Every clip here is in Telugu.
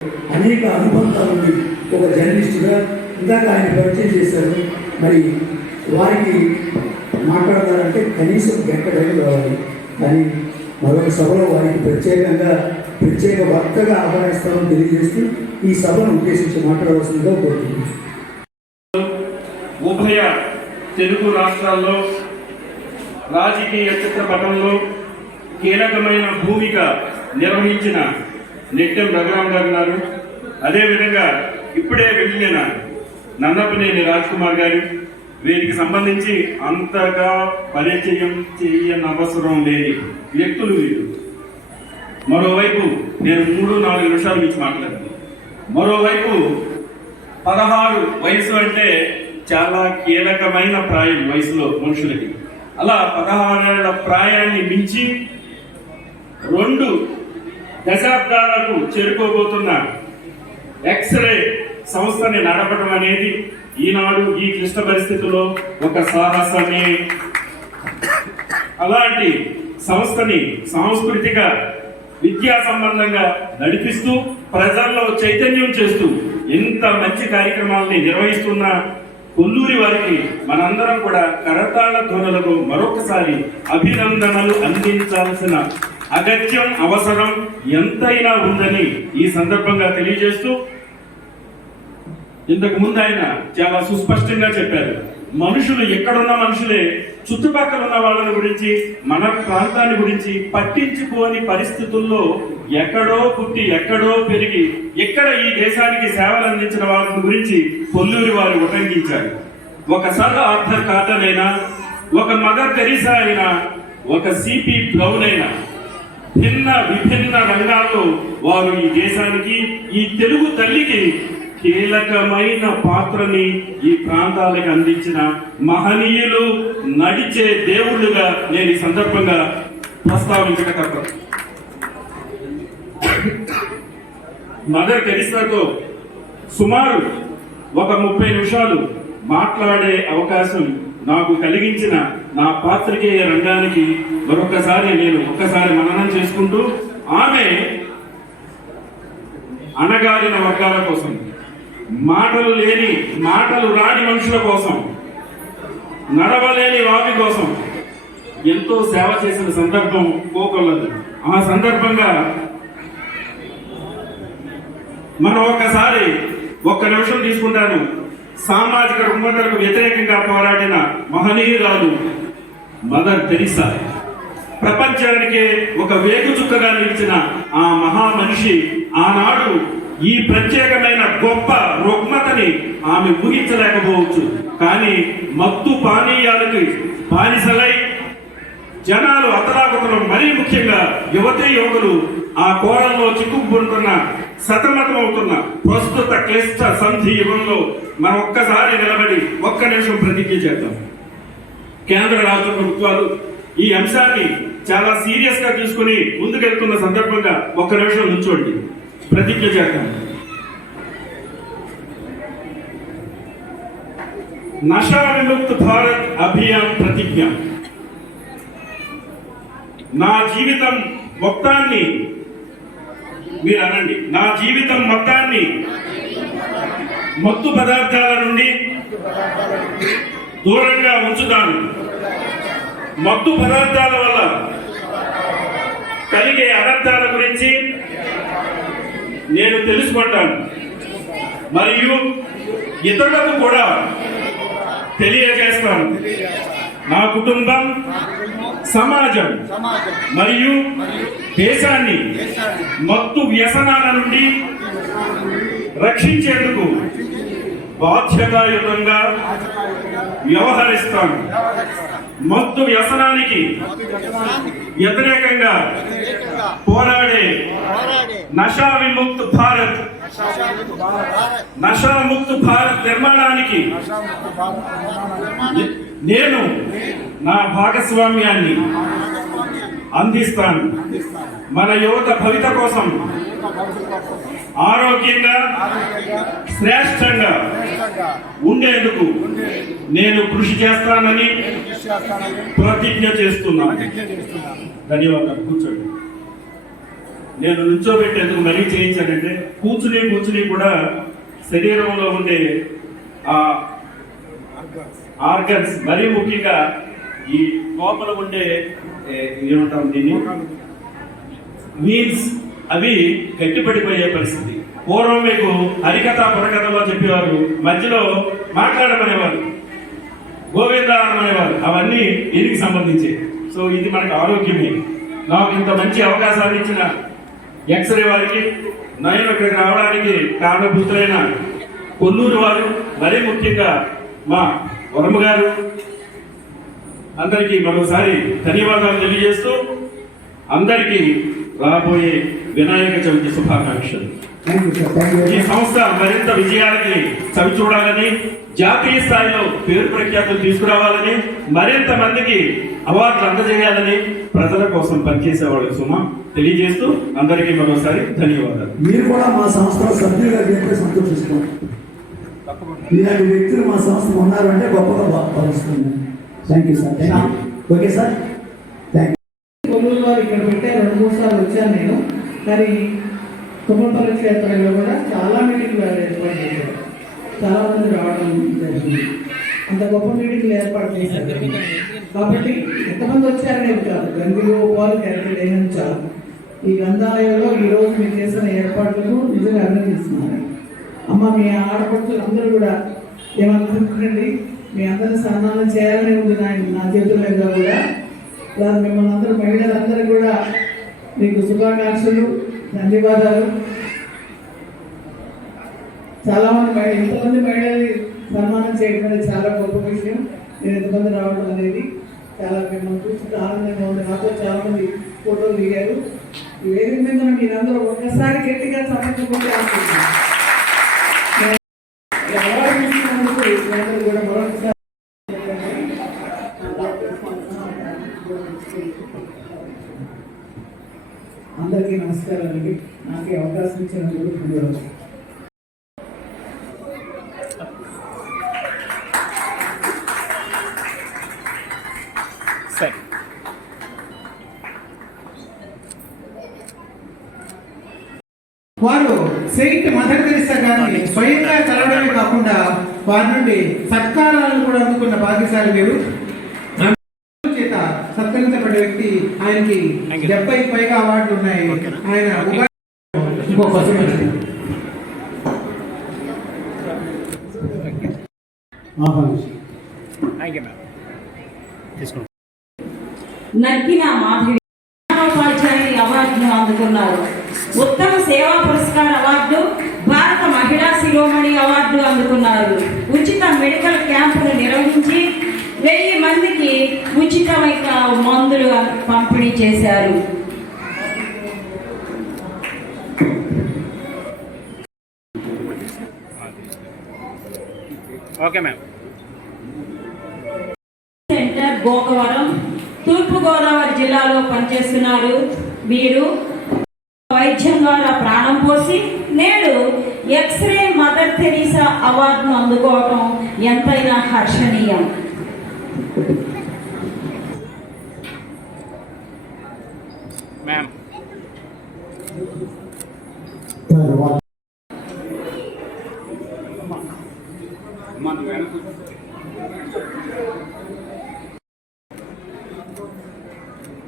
అనేక అనుబంధాలు ఒక జర్నలిస్టుగా ఇందాక ఆయన పరిచయం చేశారు. మరి వారికి మాట్లాడతారంటే కనీసం గంటైనా రావాలి. కానీ మరొక సభలో వారికి ప్రత్యేక వక్తగా ఆహ్వానిస్తామని తెలియజేస్తూ ఈ సభను ఉద్దేశించి మాట్లాడవలసిందిగా కోరుతున్నాను. ఉభయ తెలుగు రాష్ట్రాల్లో రాజకీయ చిత్రపటంలో కీలకమైన భూమిక నిర్వహించిన నెట్టెం రఘురామ్ గారు, అదేవిధంగా ఇప్పుడే వెళ్ళిన నన్నపనేని రాజ్ కుమార్ గారు, వీరికి సంబంధించి అంతగా పరిచయం చేయనవసరం లేని వ్యక్తులు వీరు. మరోవైపు నేను 3-4 నిమిషాల నుంచి మాట్లాడాను. మరోవైపు 16 వయసు అంటే చాలా కీలకమైన ప్రాయం వయసులో మనుషులకి. అలా 16 ఏళ్ల ప్రాయాన్ని మించి 2 దశాబ్దాలకు చేరుకోబోతున్న ఎక్స్రే సంస్థని నడపడం అనేది ఈనాడు ఈ క్లిష్ట పరిస్థితుల్లో ఒక సాహసమే. అలాంటి సంస్థని సాంస్కృతిక విద్యా సంబంధంగా నడిపిస్తూ ప్రజల్లో చైతన్యం చేస్తూ ఇంత మంచి కార్యక్రమాలని నిర్వహిస్తున్న కొల్లూరి వారికి మనందరం కూడా కరతాళ ధ్వనులకు మరొకసారి అభినందనలు అందించాల్సిన అగత్యం అవసరం ఎంతైనా ఉందని ఈ సందర్భంగా తెలియజేస్తూ, ఇంతకు ముందు ఆయన చాలా సుస్పష్టంగా చెప్పారు, మనుషులు ఎక్కడున్న మనుషులే చుట్టుపక్కల ఉన్న వాళ్ళని గురించి మన ప్రాంతాన్ని గురించి పట్టించుకోని పరిస్థితుల్లో ఎక్కడో పుట్టి ఎక్కడో పెరిగి ఎక్కడ ఈ దేశానికి సేవలు అందించిన వారి గురించి కొల్లూరి వారు ఉటంకించారు. ఒక సర్ ఆర్థర్ కాటన్ అయినా, ఒక మదర్ తెరీసా అయినా, ఒక సిపి బ్రౌన్ అయినా, విభిన్న రంగాల్లో వారు ఈ దేశానికి, ఈ తెలుగు తల్లికి కీలకమైన పాత్రని ఈ ప్రాంతాలకు అందించిన మహనీయులు, నడిచే దేవుళ్ళుగా నేను ఈ సందర్భంగా ప్రస్తావించక తప్పదు. మదర్ తెరీసాతో సుమారు ఒక 30 నిమిషాలు మాట్లాడే అవకాశం నాకు కలిగించిన నా పాత్రికేయ రంగానికి మరొకసారి నేను మననం చేసుకుంటూ, ఆమె అణగారిన వర్గాల కోసం, మాటలు రాని మనుషుల కోసం, నడవలేని వారి కోసం ఎంతో సేవ చేసిన సందర్భం పోకొల్లదు. ఆ సందర్భంగా మనం ఒక్క నిమిషం తీసుకుంటాను. సామాజిక రుగ్మతలకు వ్యతిరేకంగా పోరాడిన మహనీయురాలు మదర్ తెరీసా, ప్రపంచానికే ఒక వేగుచుక్కగా నిలిచిన ఆ మహామనిషి ఆనాడు ఈ ప్రత్యేకమైన గొప్ప రుగ్మతని ఆమె ఊహించలేకపోవచ్చు. కానీ మత్తు పానీయాలకి బానిసలై జనాలు అతలాకుతలం, మరీ ముఖ్యంగా యువతీ యువకులు ఆ కోరల్లో చిక్కుకుంటున్న, సతమతమవుతున్న ప్రస్తుత క్లిష్ట సంధి యుగంలో మనం ఒక్కసారి నిలబడి ఒక్క నిమిషం ప్రతిజ్ఞ చేద్దాం. కేంద్ర రాష్ట్ర ప్రభుత్వాలు ఈ అంశాన్ని చాలా సీరియస్ గా తీసుకుని ముందుకెళ్తున్న సందర్భంగా ఒక్క నిమిషం నుంచోండి, ప్రతిజ్ఞ చేద్దాం. నషా విముక్త భారత్ అభియాన్ ప్రతిజ్ఞ. నా జీవితం మొత్తాన్ని, మీరు అనండి, నా జీవితం మొత్తాన్ని మత్తు పదార్థాల నుండి దూరంగా ఉంచుతాను. మత్తు పదార్థాల వల్ల కలిగే అనర్థాల గురించి నేను తెలుసుకుంటాను మరియు ఇతరులకు కూడా తెలియజేస్తాను. నా కుటుంబం, సమాజం మరియు దేశాన్ని మత్తు వ్యసనాల నుండి రక్షించేందుకు బాధ్యతాయుతంగా వ్యవహరిస్తాను. మత్తు వ్యసనానికి వ్యతిరేకంగా పోరాడే నషా విముక్త భారత్ నిర్మాణానికి నేను నా భాగస్వామ్యాన్ని అందిస్తాను. మన యువత భవిత కోసం ఆరోగ్యంగా, శ్రేష్టంగా ఉండేందుకు నేను కృషి చేస్తానని ప్రతిజ్ఞ చేస్తున్నాను. ధన్యవాదాలు. కూర్చోండి. నేను నుంచోబెట్టేందుకు మరీ చేయించానంటే కూర్చుని కూడా శరీరంలో ఉండే ఆ ఆర్గన్స్ మరీ ముఖ్యంగా ఈ లోపల ఉండే ఏమంటాం దీన్ని మీన్స్ అవి గట్టిపడిపోయే పరిస్థితి. పూర్వం మీకు హరికథ పురకథలో చెప్పేవారు, మధ్యలో మాట్లాడమనేవారు, గోవిందానం అనేవారు, అవన్నీ దీనికి సంబంధించి. సో ఇది మనకు ఆరోగ్యమే. నాకు ఇంత మంచి అవకాశాన్ని ఇచ్చిన ఎక్స్రే వారికి, నేను ఇక్కడికి రావడానికి కారణభూతులైన కొల్లూరు వారు, మరీ ముఖ్యంగా మా వరమ గారు, అందరికీ మరోసారి ధన్యవాదాలు తెలియజేస్తూ అందరికీ రాబోయే వినాయక చవితి శుభాకాంక్షలు. ఈ సంస్థ మరింత విజయాలకి చవి చూడాలని, జాతీయ స్థాయిలో పేరు ప్రఖ్యాతులు తీసుకురావాలని, మరింత మందికి అవార్డులు అందజేయాలని ప్రజల కోసం పనిచేసేవాళ్ళు సుమా తెలియజేస్తూ అందరికీ మరోసారి ధన్యవాదాలు. మీరు కూడా మా సంస్థలో సభ్యులుగా చేస్తే సంతోషిస్తాం. ఇలాంటి వ్యక్తులు మా సంస్థ ఉన్నారంటే గొప్పగా భావిస్తుంది. Thank you sir. Okay sir, thank you. Kolluru వారు ఇక్కడ పెట్టే 2-3 సార్లు వచ్చాను నేను. కానీ తుమ్మపల్లి క్షేత్రంలో కూడా చాలా మీటింగ్లు ఏర్పాటు చేశారు. చాలా మంది రావడం జరిగింది. అంత గొప్ప మీటింగ్లు ఏర్పాటు చేశారు. కాబట్టి ఎంతమంది వచ్చారనేది కాదు, గంగిలో పాలు క్యారెక్టర్ అయినది చాలు. ఈ గ్రంథాలయంలో ఈరోజు మీరు చేసిన ఏర్పాట్లకు నిజంగా అభినందిస్తున్నాను. అమ్మ, మీ ఆడపడుతులు అందరూ కూడా ఏమనుకుంటుందండి, మీ అందరిని సన్మానం చేయాలని ఉంది నా చేతుల మీద కూడా. దాని మిమ్మల్ని అందరూ మహిళలందరూ కూడా మీకు శుభాకాంక్షలు, ధన్యవాదాలు. చాలా మంది ఎంతమంది మహిళల్ని సన్మానం చేయడం అనేది చాలా గొప్ప విషయం. నేను ఎంతమంది రావడం అనేది చాలా మిమ్మల్ని చూసి ఆనందంగా ఉంది. నాతో చాలా మంది ఫోటోలు దిగారు. ఈ వేదిక మీద మీరందరూ ఒక్కసారి గట్టిగా సమర్పించుకుంటే అనుకుంటున్నాను. కూడా మరొకసారి అందరికీ నమస్కారాలండి. నాకు ఈ అవకాశం ఇచ్చినందుకు ధన్యవాదాలు. వారు సెయింట్ మదర్ తెరిసా గారిని స్వయంగా చదవడమే కాకుండా వారి నుండి సత్కారాలను కూడా అందుకున్న భాగ్యశాలి మీరు. చేత సత్కరించబడే వ్యక్తి. ఆయనకి 70 పైగా అవార్డులు ఉన్నాయి. ఆయన ఇంకో క్వశ్చన్ నక్కిన మాధవి ఉపాధ్యాయుని అవార్డును అందుకున్నారు. ఉత్తమ సేవా పురస్కార్ అవార్డు, భారత మహిళా శిరోమణి అవార్డు అందుకున్నారు. ఉచిత మెడికల్ క్యాంపును నిర్వహించి 1000 మందికి ఉచితమైన మందులు పంపిణీ చేశారు. Okay ma'am. సెంటర్ గోకవరం, తూర్పుగోదావరి జిల్లాలో పనిచేస్తున్నారు. వీరు వైద్యం ద్వారా ప్రాణం పోసి నేడు ఎక్స్రే మదర్ తెరీసా అవార్డును అందుకోవడం ఎంతైనా హర్షణీయం. Ma'am.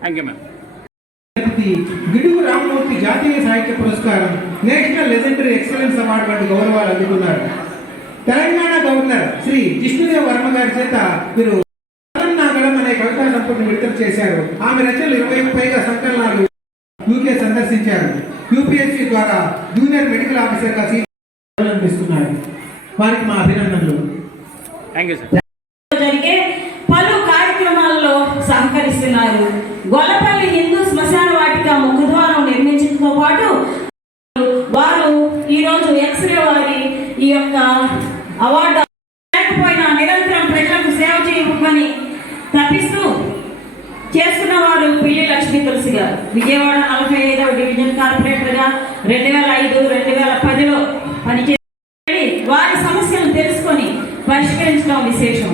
Thank you ma'am. Gidugu Ramamurthy జాతీయ సాహిత్య పురస్కారం, నేషనల్ లెజెండరీ ఎక్సలెన్స్ అవార్డు వంటి గౌరవాలు అందుకున్నారు. తెలంగాణ గవర్నర్ శ్రీ జిష్ణుదేవ్ వర్మ గారి చేత వీరు నాగడం అనే కవితా సంపుటిని విడుదల చేశారు. ఆమె రచనలు 20కి పైగా సంకలనాలు యూకే సందర్శించారు. యూపీఎస్సీ ద్వారా జూనియర్ మెడికల్ ఆఫీసర్గా అనిపిస్తున్నారు. వారికి మా అభినందనలు. Thank you sir. జరిగే పలు కార్యక్రమాల్లో సహకరిస్తున్నారు. గొల్లపల్లి హిందూ శ్మశాన వాటిక ముఖద్వారం నిర్మించడంతో పాటు వారు ఈరోజు ఎక్స్రే వారి ఈ యొక్క అవార్డు లేకపోయినా నిరంతరం ప్రజలకు సేవ చేయమని తప్పిస్తూ చేస్తున్న వారు పిల్లి లక్ష్మీ తులసి గారు. విజయవాడ 45వ డివిజన్ కార్పొరేటర్గా 2005-2010లో పనిచేసి వారి సమస్యలను తెలుసుకొని పరిష్కరించడం విశేషం.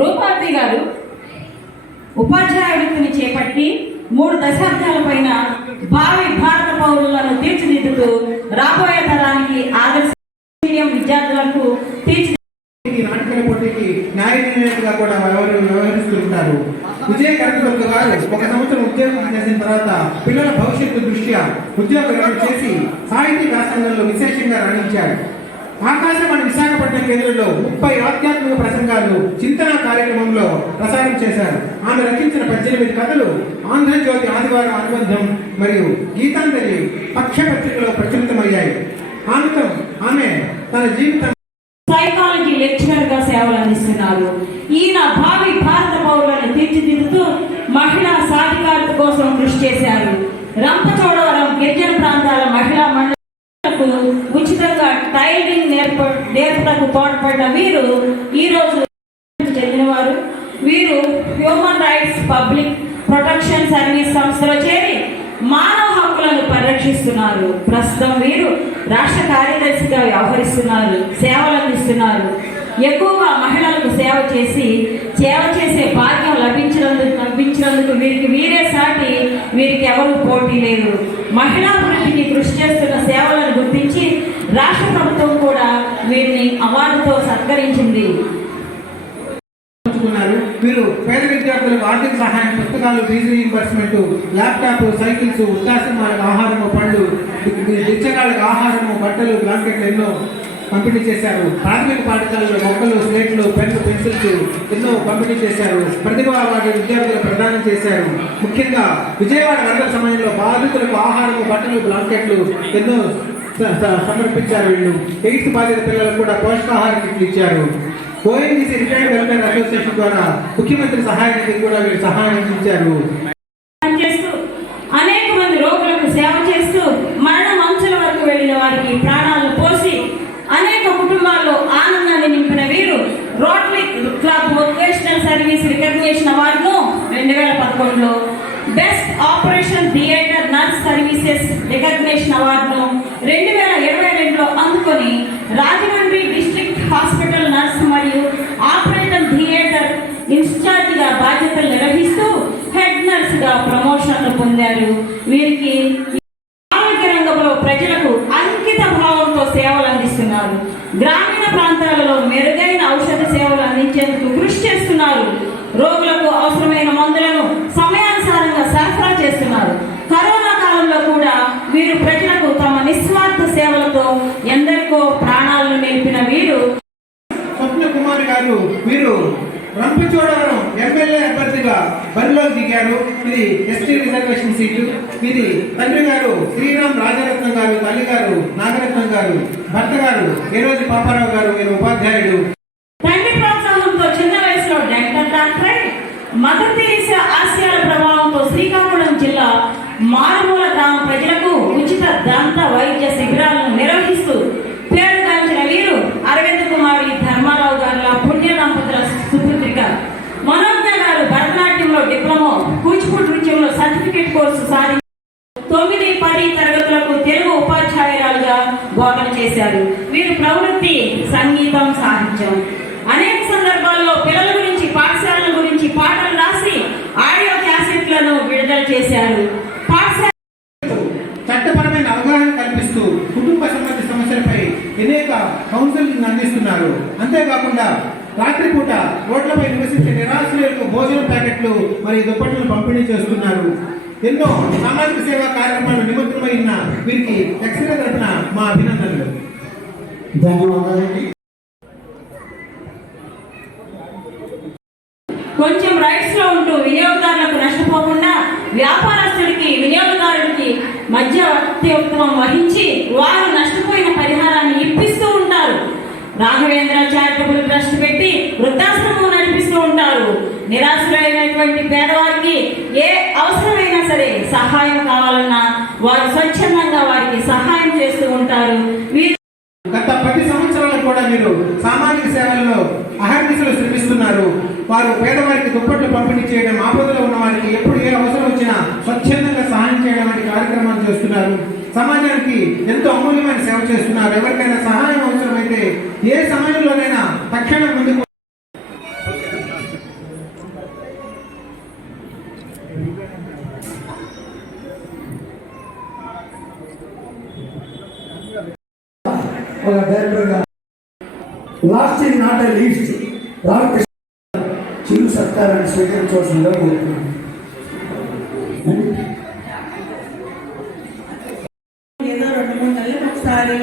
రూపార్తి గారు ఉపాధ్యాయ వృత్తి కార్యదర్శిగా కూడా వ్యవహరిస్తుంటారు. విజయ కనకదుర్గ గారు 1 సంవత్సరం ఉద్యోగం చేసిన తర్వాత పిల్లల భవిష్యత్తు దృష్ట్యా ఉద్యోగం చేసి సాహితీ వ్యాసంగంలో విశేషంగా రాణించారు. ఆకాశవాణి విశాఖపట్నం కేంద్రంలో 30 ఆధ్యాత్మిక ప్రసంగాలు చింతన కార్యక్రమంలో ప్రసారం చేశారు. ఆమె రచించిన 18 కథలు ఆంధ్రజ్యోతి ఆదివారం అనుబంధం మరియు గీతాంజలి పక్ష పత్రికలో ప్రచురితమయ్యాయి. ఆమె తన జీవితం సైకాలజీ లెక్చరర్ గా సేవలు అందిస్తున్నారు. ఈయన భావి భారత పౌరులను తీర్చిదిద్దుతూ మహిళా సాధికారత కోసం కృషి చేశారు. రంపచోడవరం గిరిజన ప్రాంతాల మహిళా మండలకు ఉచితంగా టైలరింగ్ నేర్పుటకు తోడ్పడిన వీరు ఈ రోజు చెందినవారు. వీరు human rights public protection service సంస్థలో చేరి మానవ హక్కులను పరిరక్షిస్తున్నారు. ప్రస్తుతం వీరు రాష్ట్ర కార్యదర్శిగా వ్యవహరిస్తున్నారు, సేవలు అందిస్తున్నారు. ఎక్కువగా మహిళలకు సేవ చేసే భాగ్యం లభించినందుకు వీరికి వీరే సాటి, వీరికి ఎవరు పోటీ లేదు. మహిళా అభివృద్ధికి కృషి చేస్తున్న సేవలను గుర్తించి రాష్ట్ర ప్రభుత్వం కూడా వీరిని అవార్డుతో సత్కరించింది. వీరు పేద విద్యార్థులకు ఆర్థిక సహాయం, పుస్తకాలు, ఫీజు రీయింబర్స్మెంట్, ల్యాప్టాప్, సైకిల్స్, వృద్ధాశ్రమాలకు ఆహారము, పళ్ళు, దిచ్చగాళ్ళకు ఆహారము, బట్టలు, బ్లాంకెట్లు ఎన్నో పంపిణీ చేశారు. ప్రాథమిక పాఠశాలలో మొక్కలు, స్లేట్లు, పెన్ను, పెన్సిల్స్ ఎన్నో పంపిణీ చేశారు. ప్రతిభా అవార్డు విద్యార్థులకు ప్రదానం చేశారు. ముఖ్యంగా విజయవాడ వరదల సమయంలో బాధితులకు ఆహారము, బట్టలు, బ్లాంకెట్లు ఎన్నో సమర్పించారు. వీళ్ళు ఎయిడ్స్ బాధిత పిల్లలకు కూడా పోషకాహార కిట్లు ఇచ్చారు. ఓఎన్జీసీ రిటైర్డ్ వెల్ఫేర్ అసోసియేషన్ ద్వారా ముఖ్యమంత్రి సహాయ నిధికి కూడా వీళ్ళు సహాయం అందించారు. అనేక మంది రోగులకు సేవ చేస్తూ మరణ మంచుల వరకు వెళ్లిన వారికి ప్రాణాలను పోసి అనేక కుటుంబాల్లో ఆనందాన్ని నింపిన వీరు Rotary Club vocational service recognition అవార్డును 2011లో, best operation theatre nurse services recognition అవార్డును 2022లో అందుకొని రాజమండ్రి డిస్ట్రిక్ట్ హాస్పిటల్ నర్స్ మరియు ఆపరేషన్ థియేటర్ ఇన్ఛార్జ్ గా బాధ్యతలు నిర్వహిస్తూ హెడ్ నర్స్ గా ప్రమోషన్లు పొందారు. వీరికి ఆరోగ్య రంగంలో ప్రజలకు అంకిత భావంతో సేవలు అందిస్తున్నారు. గ్రామీణ ప్రాంతాలలో మెరుగైన ఔషధ సేవలు అందించేందుకు కృషి చేస్తున్నారు. రోగులకు అవసరమైన మందులను సమయానుసారంగా సరఫరా చేస్తున్నారు. కరోనా కాలంలో కూడా వీరు ప్రజలకు తమ నిస్వార్థ సేవలతో ఎందరికో ప్రాణాలను నిలిపిన వీరు స్వప్న కుమార్ గారు. వీరు రంపచోడవరం ఎమ్మెల్యే అభ్యర్థిగా బరిలో దిగారు. ఇది ఎస్టీ రిజర్వేషన్ సీటు. ఇది తండ్రి గారు శ్రీరామ్ రాజరత్నం గారు, తల్లి గారు నాగరత్నం గారు, భర్త గారు ఏరోజు పాపారావు గారు. వీరు ఉపాధ్యాయుడు. తండ్రి ప్రోత్సాహంతో చిన్న వయసులో డెంటల్ డాక్టర్, మదర్ తెరీసా ఆశయాల ప్రభావంతో శ్రీకాకుళం జిల్లా మారుమూల గ్రామ ప్రజలకు ఉచిత దంత వైద్య శిబిరాలను నిర్వహిస్తూ పేరుగాంచిన వీరు అరవింద్ కుమారి ధర్మారావు గారుల పుణ్య దంపతుల సుపుత్రిక. మనోజ్ఞ గారు భరతనాట్యంలో డిప్లొమా, కూచిపూడి నృత్యంలో సర్టిఫికేట్ కోర్సు సాధించి 9, 10 తరగతులకు తెలుగు ఉపాధ్యాయురాలుగా బోధన చేశారు. వీరు ప్రవృత్తి సంగీతం, సాహిత్యం. అనేక సందర్భాల్లో పిల్లల గురించి, పాఠశాలల గురించి పాటలు రాసి ఆడియో క్యాసెట్లను విడుదల చేశారు. చట్టపరమైన అవగాహన కల్పిస్తూ కుటుంబ సంబంధిత సమస్యలపై అనేక కౌన్సిలింగ్ అందిస్తున్నారు. అంతేకాకుండా రాత్రిపూట రోడ్లపై నివసించే నిరాశ్రయులకు భోజన ప్యాకెట్లు మరియు దుప్పట్లు పంపిణీ చేస్తున్నారు. ఎన్నో సామాజిక సేవా కార్యక్రమాలు నిమగ్నమైన వీరికి ఎక్స్రే తరఫున మా అభినందనలు. ధన్యవాదాలు. కొంచెం రైట్స్ లో ఉంటూ వినియోగదారులకు నష్టపోకుండా వ్యాపారస్తుడికి, వినియోగదారుడికి మధ్యవర్తిత్వం వహించి వారు నష్టపోయిన పరిహారాన్ని ఇప్పిస్తూ ఉంటారు. రాఘవేంద్ర చారిటబుల్ ట్రస్ట్ పెట్టి వృద్ధాశ్రమం నడిపిస్తూ ఉంటారు. నిరాశ్రయమైనటువంటి పేదవారికి ఏ అవసరమైనా సరే సహాయం కావాలన్నా వారు స్వచ్ఛందంగా వారికి సహాయం చేస్తూ ఉంటారు. గత 10 సంవత్సరాలు కూడా మీరు సామాజిక సేవల్లో అహర్నిశలు శ్రమిస్తున్నారు. వారు పేదవారికి దుప్పట్లు పంపిణీ చేయడం, ఆపదలో ఉన్న వారికి ఎప్పుడు ఏ అవసరం వచ్చినా స్వచ్ఛందంగా సహాయం చేయడం వంటి కార్యక్రమాలు చేస్తున్నారు. సమాజానికి ఎంతో అమూల్యమైన సేవ చేస్తున్నారు. ఎవరికైనా సహాయం అవసరమైతే ఏ సమయంలోనైనా తక్షణం ముందుకు ఒక డైరెక్టర్గా last in not a least Ramakrishna సత్కారాన్ని స్వీకరించవలసిందిగా కోరుతున్నాను. ఏదో 2-3 నెలలకు ఒకసారి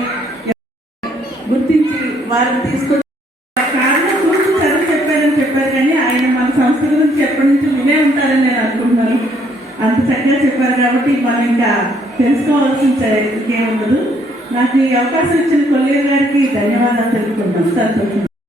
గుర్తించి వారిని తీసుకొచ్చి కారణం గురించి చదువు చెప్పారు కానీ ఆయన మన సంస్థ గురించి ఎప్పటి నుంచి వినే ఉంటారని నేను అనుకుంటున్నాను. అంత చక్కగా చెప్పారు కాబట్టి మనం ఇంకా తెలుసుకోవాల్సిన ఇంకేముండదు. నాకు ఈ అవకాశం ఇచ్చిన కొల్లేరు గారికి ధన్యవాదాలు తెలుపుకుంటాను. సంతోషం.